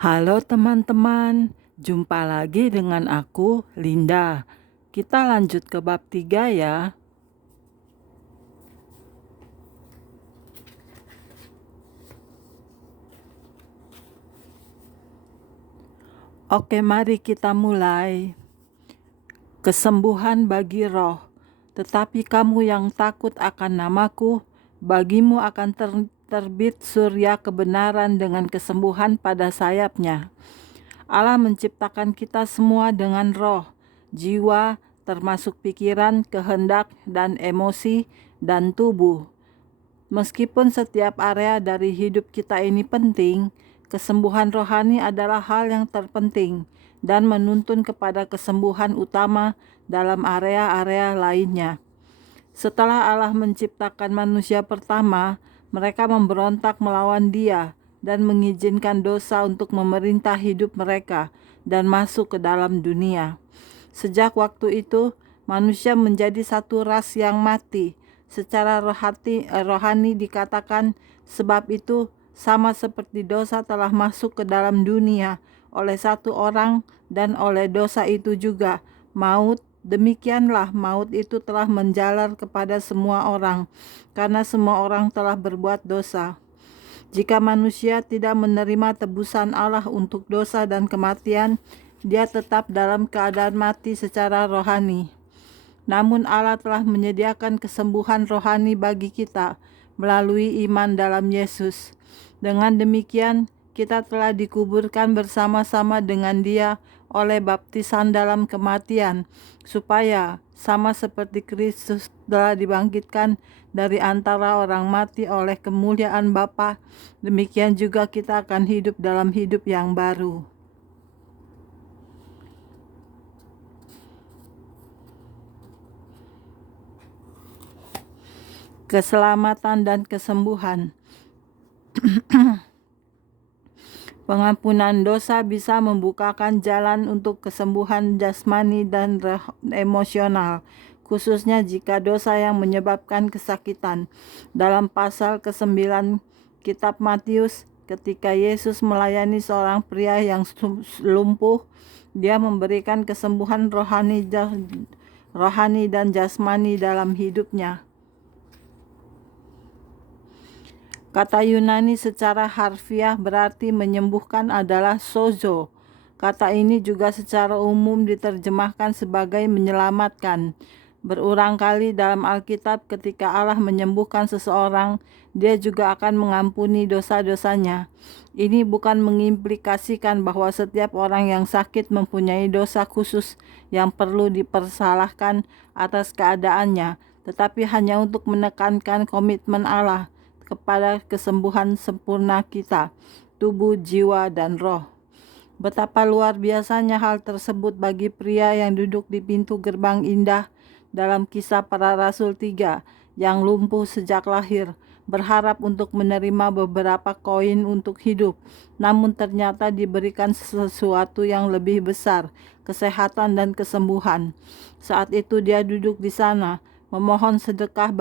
Halo teman-teman, jumpa lagi dengan aku, Linda. Kita lanjut ke bab 3 ya. Oke, mari kita mulai. Kesembuhan bagi roh. Tetapi kamu yang takut akan namaku, bagimu akan terbit surya kebenaran dengan kesembuhan pada sayapnya. Allah menciptakan kita semua dengan roh, jiwa, termasuk pikiran, kehendak, dan emosi, dan tubuh. Meskipun setiap area dari hidup kita ini penting, kesembuhan rohani adalah hal yang terpenting dan menuntun kepada kesembuhan utama dalam area-area lainnya. Setelah Allah menciptakan manusia pertama, mereka memberontak melawan Dia dan mengizinkan dosa untuk memerintah hidup mereka dan masuk ke dalam dunia. Sejak waktu itu, manusia menjadi satu ras yang mati. Secara rohani dikatakan, sebab itu sama seperti dosa telah masuk ke dalam dunia oleh satu orang dan oleh dosa itu juga maut. Demikianlah maut itu telah menjalar kepada semua orang, karena semua orang telah berbuat dosa. Jika manusia tidak menerima tebusan Allah untuk dosa dan kematian, dia tetap dalam keadaan mati secara rohani. Namun Allah telah menyediakan kesembuhan rohani bagi kita melalui iman dalam Yesus. Dengan demikian, kita telah dikuburkan bersama-sama dengan Dia oleh baptisan dalam kematian, supaya sama seperti Kristus telah dibangkitkan dari antara orang mati oleh kemuliaan Bapa, demikian juga kita akan hidup dalam hidup yang baru. Keselamatan dan kesembuhan. Pengampunan dosa bisa membukakan jalan untuk kesembuhan jasmani dan emosional, khususnya jika dosa yang menyebabkan kesakitan. Dalam pasal ke-9 kitab Matius, ketika Yesus melayani seorang pria yang lumpuh, Dia memberikan kesembuhan rohani dan jasmani dalam hidupnya. Kata Yunani secara harfiah berarti menyembuhkan adalah sozo. Kata ini juga secara umum diterjemahkan sebagai menyelamatkan. Berulang kali dalam Alkitab ketika Allah menyembuhkan seseorang, Dia juga akan mengampuni dosa-dosanya. Ini bukan mengimplikasikan bahwa setiap orang yang sakit mempunyai dosa khusus yang perlu dipersalahkan atas keadaannya, tetapi hanya untuk menekankan komitmen Allah kepada kesembuhan sempurna kita, tubuh, jiwa, dan roh. Betapa luar biasanya hal tersebut bagi pria yang duduk di pintu gerbang indah dalam Kisah Para Rasul 3 yang lumpuh sejak lahir, berharap untuk menerima beberapa koin untuk hidup, namun ternyata diberikan sesuatu yang lebih besar, kesehatan dan kesembuhan. Saat itu dia duduk di sana, memohon sedekah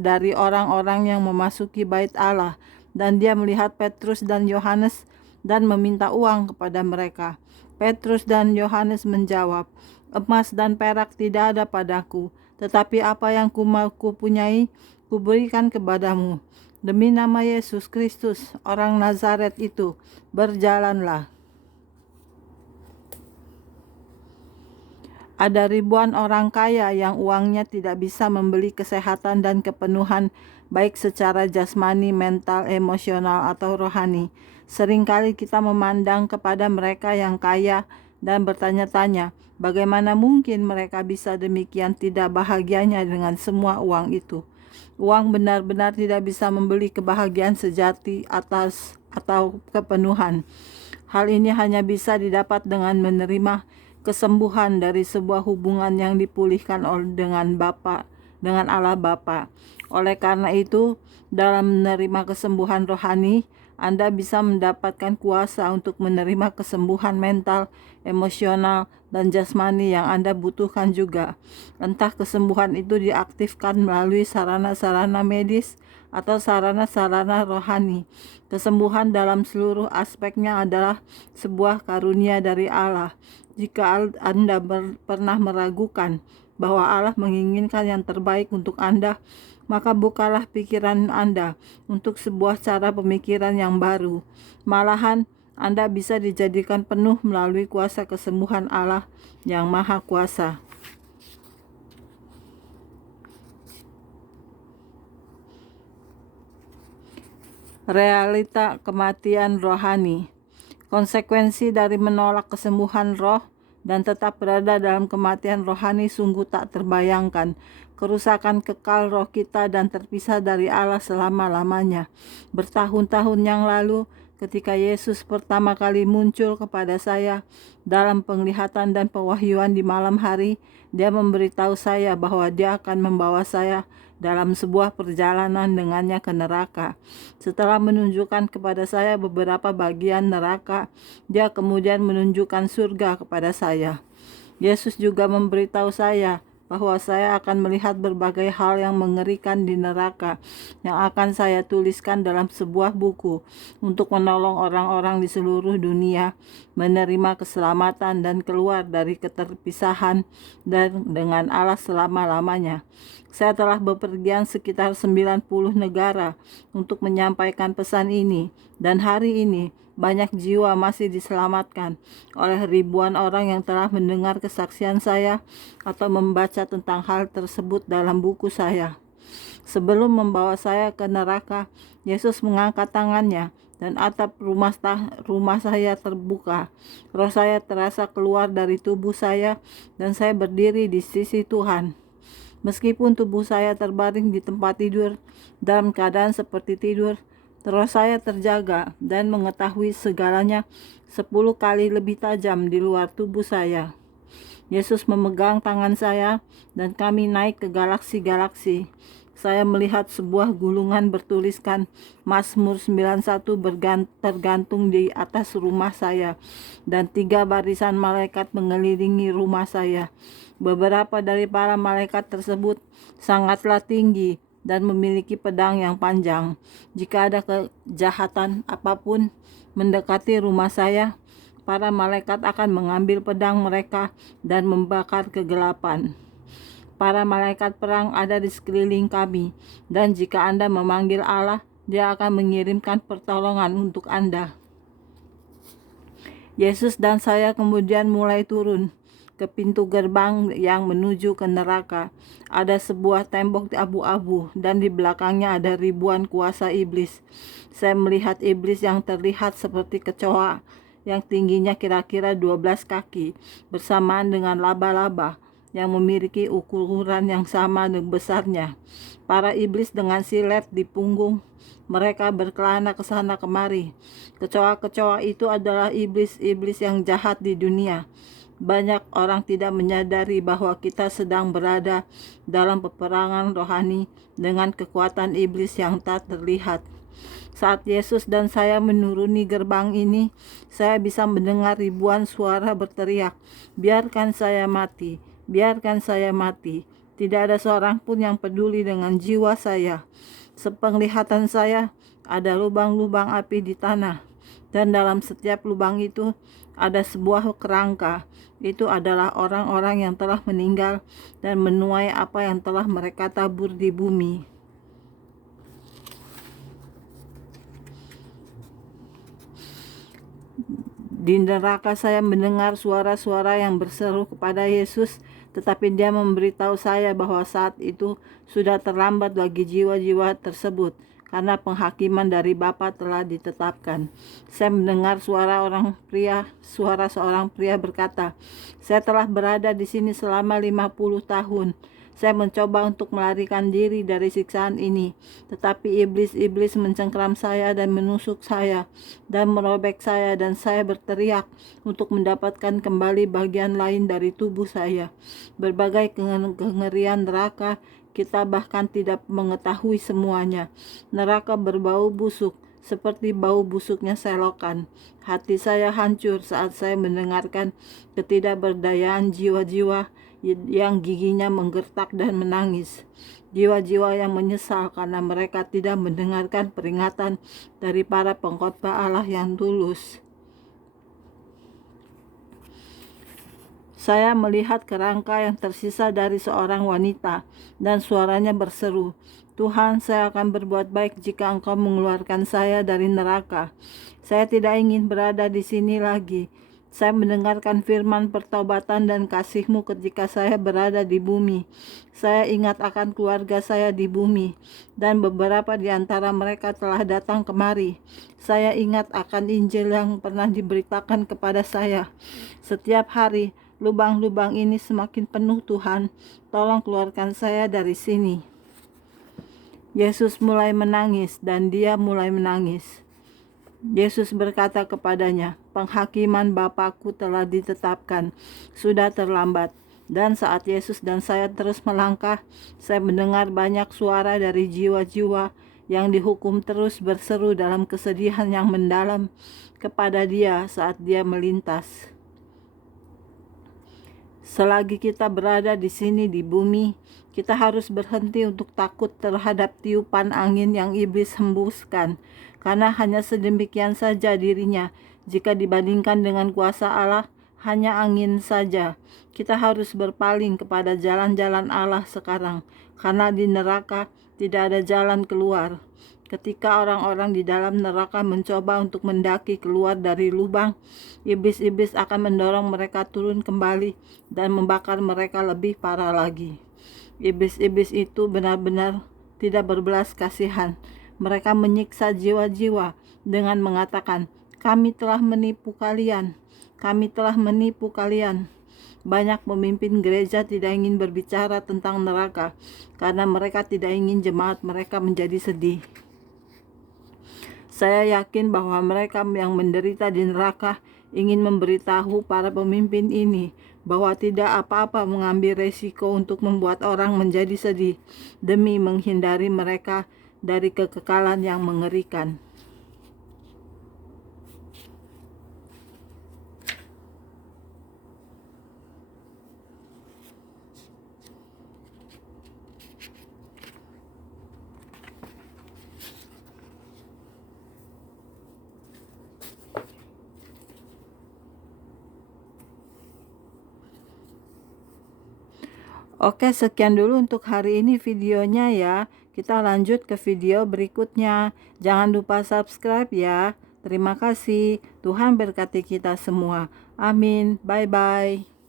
dari orang-orang yang memasuki bait Allah, dan dia melihat Petrus dan Yohanes dan meminta uang kepada mereka. Petrus dan Yohanes menjawab, "Emas dan perak tidak ada padaku, tetapi apa yang kupunyai kuberikan kepadamu. Demi nama Yesus Kristus, orang Nazaret itu, berjalanlah." Ada ribuan orang kaya yang uangnya tidak bisa membeli kesehatan dan kepenuhan baik secara jasmani, mental, emosional, atau rohani. Seringkali kita memandang kepada mereka yang kaya dan bertanya-tanya, bagaimana mungkin mereka bisa demikian tidak bahagianya dengan semua uang itu. Uang benar-benar tidak bisa membeli kebahagiaan sejati atau kepenuhan. Hal ini hanya bisa didapat dengan menerima kesembuhan dari sebuah hubungan yang dipulihkan dengan Allah Bapa. Oleh karena itu, dalam menerima kesembuhan rohani, Anda bisa mendapatkan kuasa untuk menerima kesembuhan mental, emosional, dan jasmani yang Anda butuhkan juga. Entah kesembuhan itu diaktifkan melalui sarana-sarana medis atau sarana-sarana rohani. Kesembuhan dalam seluruh aspeknya adalah sebuah karunia dari Allah. Jika Anda pernah meragukan bahwa Allah menginginkan yang terbaik untuk Anda, maka bukalah pikiran Anda untuk sebuah cara pemikiran yang baru. Malahan, Anda bisa dijadikan penuh melalui kuasa kesembuhan Allah yang Maha Kuasa. Realita kematian rohani. Konsekuensi dari menolak kesembuhan roh dan tetap berada dalam kematian rohani sungguh tak terbayangkan. Kerusakan kekal roh kita dan terpisah dari Allah selama-lamanya. Bertahun-tahun yang lalu, ketika Yesus pertama kali muncul kepada saya dalam penglihatan dan pewahyuan di malam hari, Dia memberitahu saya bahwa Dia akan membawa saya dalam sebuah perjalanan dengannya ke neraka. Setelah menunjukkan kepada saya beberapa bagian neraka, Dia kemudian menunjukkan surga kepada saya. Yesus juga memberitahu saya bahwa saya akan melihat berbagai hal yang mengerikan di neraka yang akan saya tuliskan dalam sebuah buku untuk menolong orang-orang di seluruh dunia menerima keselamatan dan keluar dari keterpisahan dan dengan Allah selama-lamanya. Saya telah bepergian sekitar 90 negara untuk menyampaikan pesan ini, dan hari ini banyak jiwa masih diselamatkan oleh ribuan orang yang telah mendengar kesaksian saya atau membaca tentang hal tersebut dalam buku saya. Sebelum membawa saya ke neraka, Yesus mengangkat tangannya dan atap rumah saya terbuka. Roh saya terasa keluar dari tubuh saya dan saya berdiri di sisi Tuhan. Meskipun tubuh saya terbaring di tempat tidur dalam keadaan seperti tidur, roh saya terjaga dan mengetahui segalanya 10 kali lebih tajam di luar tubuh saya. Yesus memegang tangan saya dan kami naik ke galaksi-galaksi. Saya melihat sebuah gulungan bertuliskan Mazmur 91 tergantung di atas rumah saya, dan 3 barisan malaikat mengelilingi rumah saya. Beberapa dari para malaikat tersebut sangatlah tinggi dan memiliki pedang yang panjang. Jika ada kejahatan apapun mendekati rumah saya, para malaikat akan mengambil pedang mereka dan membakar kegelapan. Para malaikat perang ada di sekeliling kami, dan jika Anda memanggil Allah, Dia akan mengirimkan pertolongan untuk Anda. Yesus dan saya kemudian mulai turun ke pintu gerbang yang menuju ke neraka. Ada sebuah tembok abu-abu dan di belakangnya ada ribuan kuasa iblis. Saya melihat iblis yang terlihat seperti kecoa yang tingginya kira-kira 12 kaki bersamaan dengan laba-laba yang memiliki ukuran yang sama besarnya. Para iblis dengan silet di punggung mereka berkelana ke sana kemari. Kecoa-kecoa itu adalah iblis-iblis yang jahat di dunia. Banyak orang tidak menyadari bahwa kita sedang berada dalam peperangan rohani dengan kekuatan iblis yang tak terlihat. Saat Yesus dan saya menuruni gerbang ini, saya bisa mendengar ribuan suara berteriak, "Biarkan saya mati, biarkan saya mati." Tidak ada seorang pun yang peduli dengan jiwa saya. Sepenglihatan saya, ada lubang-lubang api di tanah, dan dalam setiap lubang itu ada sebuah kerangka. Itu adalah orang-orang yang telah meninggal dan menuai apa yang telah mereka tabur di bumi. Di neraka saya mendengar suara-suara yang berseru kepada Yesus, tetapi Dia memberitahu saya bahwa saat itu sudah terlambat bagi jiwa-jiwa tersebut karena penghakiman dari Bapa telah ditetapkan. Saya mendengar suara seorang pria berkata, "Saya telah berada di sini selama 50 tahun. Saya mencoba untuk melarikan diri dari siksaan ini, tetapi iblis-iblis mencengkram saya dan menusuk saya dan merobek saya, dan saya berteriak untuk mendapatkan kembali bagian lain dari tubuh saya. Berbagai kengerian neraka, kita bahkan tidak mengetahui semuanya. Neraka berbau busuk seperti bau busuknya selokan. Hati saya hancur saat saya mendengarkan ketidakberdayaan jiwa-jiwa yang giginya menggertak dan menangis. Jiwa-jiwa yang menyesal karena mereka tidak mendengarkan peringatan dari para pengkhotbah Allah yang tulus. Saya melihat kerangka yang tersisa dari seorang wanita, dan suaranya berseru, "Tuhan, saya akan berbuat baik jika Engkau mengeluarkan saya dari neraka. Saya tidak ingin berada di sini lagi. Saya mendengarkan firman pertobatan dan kasih-Mu ketika saya berada di bumi. Saya ingat akan keluarga saya di bumi, dan beberapa di antara mereka telah datang kemari. Saya ingat akan Injil yang pernah diberitakan kepada saya. Setiap hari, lubang-lubang ini semakin penuh Tuhan. Tolong keluarkan saya dari sini." Yesus mulai menangis dan dia mulai menangis. Yesus berkata kepadanya, "Penghakiman Bapakku telah ditetapkan, sudah terlambat." Dan saat Yesus dan saya terus melangkah, saya mendengar banyak suara dari jiwa-jiwa yang dihukum terus berseru dalam kesedihan yang mendalam kepada dia saat dia melintas. Selagi kita berada di sini di bumi, kita harus berhenti untuk takut terhadap tiupan angin yang iblis hembuskan, karena hanya sedemikian saja dirinya. Jika dibandingkan dengan kuasa Allah, hanya angin saja. Kita harus berpaling kepada jalan-jalan Allah sekarang, karena di neraka tidak ada jalan keluar. Ketika orang-orang di dalam neraka mencoba untuk mendaki keluar dari lubang, iblis-iblis akan mendorong mereka turun kembali dan membakar mereka lebih parah lagi. Iblis-iblis itu benar-benar tidak berbelas kasihan. Mereka menyiksa jiwa-jiwa dengan mengatakan, "Kami telah menipu kalian. Kami telah menipu kalian." Banyak pemimpin gereja tidak ingin berbicara tentang neraka karena mereka tidak ingin jemaat mereka menjadi sedih. Saya yakin bahwa mereka yang menderita di neraka ingin memberitahu para pemimpin ini bahwa tidak apa-apa mengambil resiko untuk membuat orang menjadi sedih demi menghindari mereka dari kekekalan yang mengerikan. Oke, sekian dulu untuk hari ini videonya ya. Kita lanjut ke video berikutnya. Jangan lupa subscribe ya. Terima kasih. Tuhan berkati kita semua. Amin. Bye-bye.